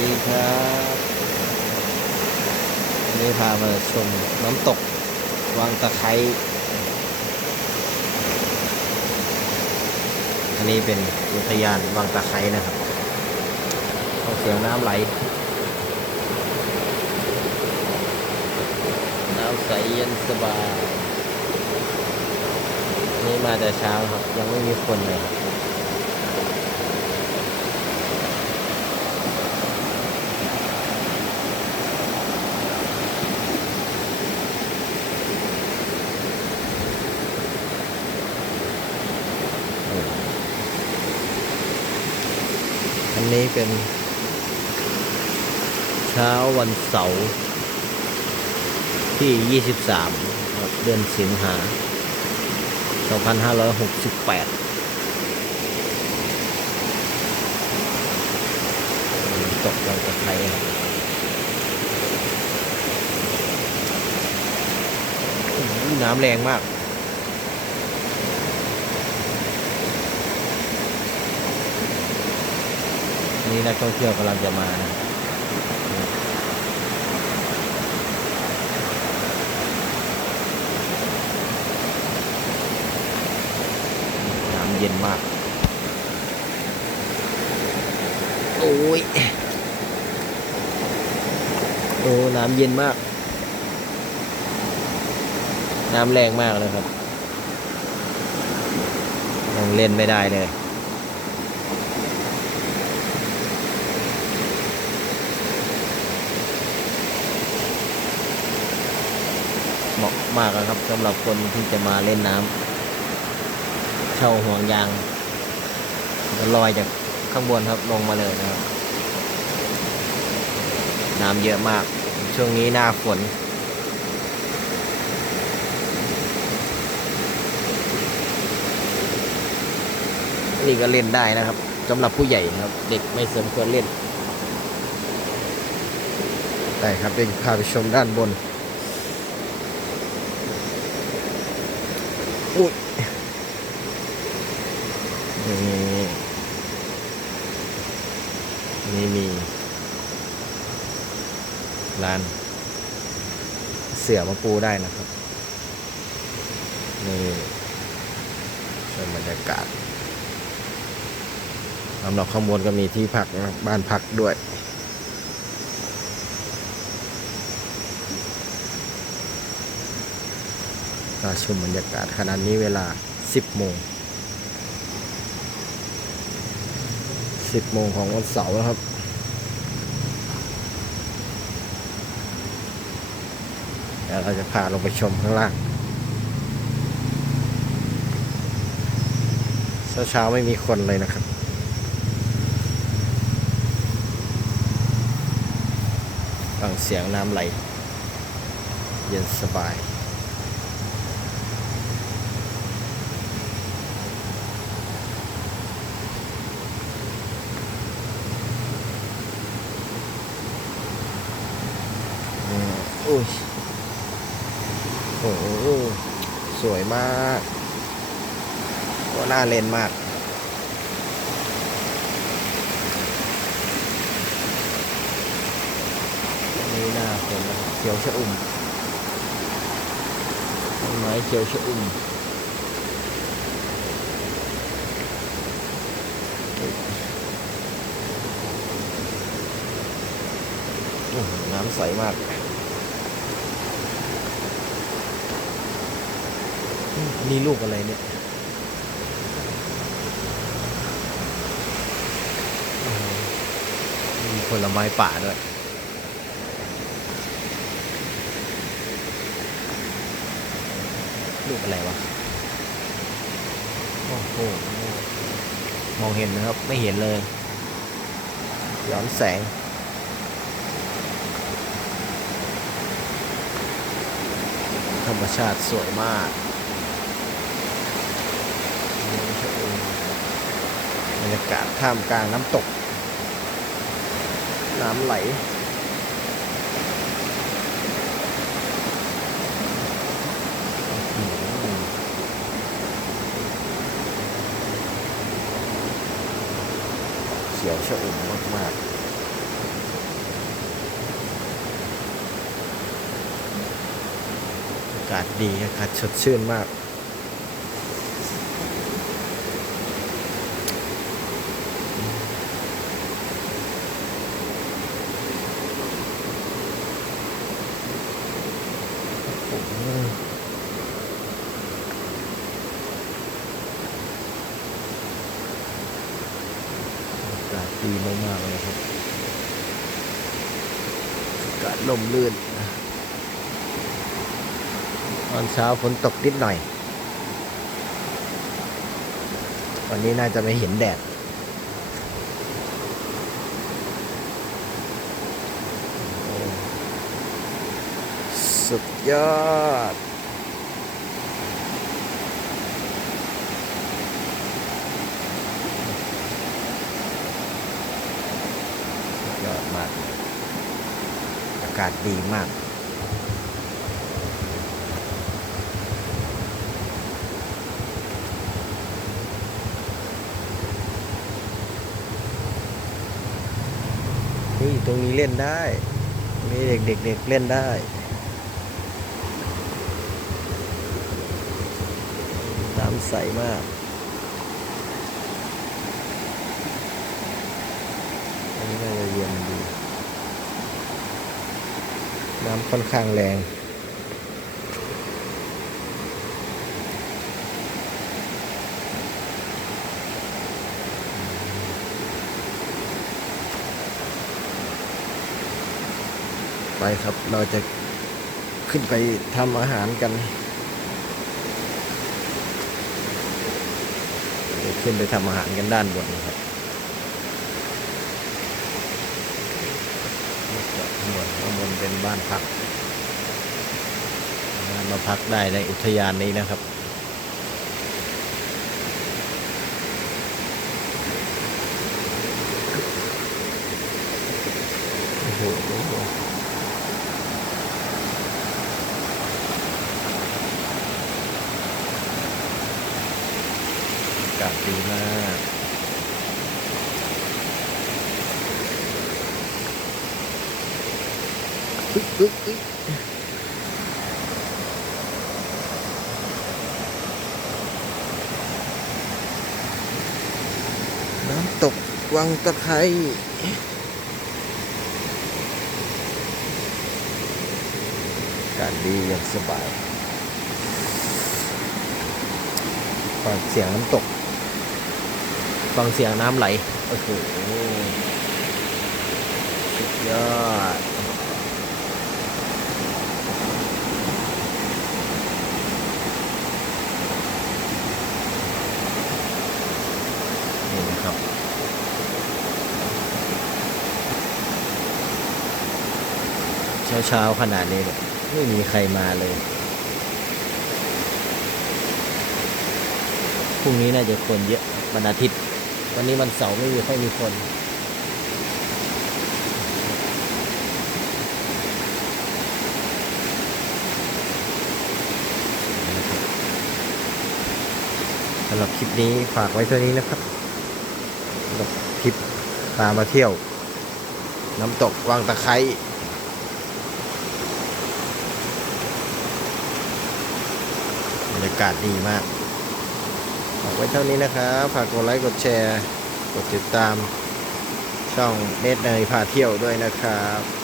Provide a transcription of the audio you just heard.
ดีครับวันนี้พามาชมน้ำตกวังตะไคร้อันนี้เป็นอุทยานวังตะไคร้นะครับเอาเสียงน้ำไหล น้ำใสเย็นสบาย นี่มาแต่เช้าครับ ยังไม่มีคนเลย อั นี้เป็นเช้าวันเสาร์ที่ 23 เดือนสิงหา 2568 ตกลงกับไทยครน้ำแรงมาก นี่นักท่องเที่ยวกำลังจะมานะน้ำเย็นมาก โอ้ย โอ้ น้ำเย็นมาก น้ำแรงมากเลยครับยังเล่นไม่ได้เลย เหมาะมากนะครับสำหรับคนที่จะมาเล่นน้ำเช่าห่วงยางแล้วลอยจากข้างบนครับลงมาเลยนะครับ น้ำเยอะมาก ช่วงนี้หน้าฝนนี่ก็เล่นได้นะครับสำหรับผู้ใหญ่นะครับ เด็กไม่สมควรเล่นได้ครับเดี๋ยวพาไปชมด้านบน อุ้ยนี่นี่มีร้าน เสือมาปูได้นะครับ นี่ชมบรรยากาศสำหรับข้างบนก็มีที่พักนะครับบ้านพักด้วย ก็ชมบรรยากาศขณะนี้เวลา 10 โมง 10 โมงของวันเสาร์แล้วครับเดี๋ยวเราจะพาลงไปชมข้างล่าง เช้าๆไม่มีคนเลยนะครับฟังเสียงน้ำไหล เย็นสบาย อืม อุ้ยโอ้โหสวยมากก็น่าเล่นมากนี่หน้าฝนนะครับเขียวชะอุ่มต้นไม้เขียวชะอุ่มน้ำใสมาก นี่ลูกอะไรเนี่ยมีผลไม้ป่าด้วยลูกอะไรวะ โอ้โห มองเห็นนะครับ ไม่เห็นเลย ย้อนแสงธรรมชาติสวยมากากาศท่ามกลางน้ำตก น้ำไหล เขียวชะอุ่มมากๆากาศดีอากาศสดชื่นมาก ดีมากๆเลยครับอากาศลมลื่นตอนเช้าฝนตกนิดหน่อย วันนี้น่าจะไม่เห็นแดดสุดยอด สุดยอด มาก อากาศดีมากนี่ตรงนี้เล่นได้ตรงนี้เด็กเเเล่นได้น้ำใสมากอันนี้น่าจะเย็นดี น้ำค่อนข้างแรง ไปครับเราจะขึ้นไปทำอาหารกันขึ้นไปทำอาหารกันด้านบนนะครับข้างบนข้างบนเป็นบ้านพัก มาพักได้ในอุทยานนี้นะครับโอ้โหอากาศดีมาก อึ๊กอึ๊กอึ๊กน้ำตกวังตะไคร้กาศดีเย็นสบายฟังเสียงน้ำตกฟังเสียงน้ำไหล โอ้โห สุดยอด นี่นะครับเช้าๆขนาดนี้เนี่ยไม่มีใครมาเลยพรุ่งนี้น่าจะคนเยอะวันอาทิตย์ วันนี้วันเสาร์ไม่มีค่อยมีคนสำหรับคลิปนี้ฝากไว้เท่านี้นะครับ ทริปตามมาเที่ยว น้ำตกวังตะไคร้บรรยากาศดีมากฝากไว้เท่านี้นะครับฝากกดไลค์กดแชร์ กดติดตามช่องเน็ตเนยพาเที่ยวด้วยนะครับ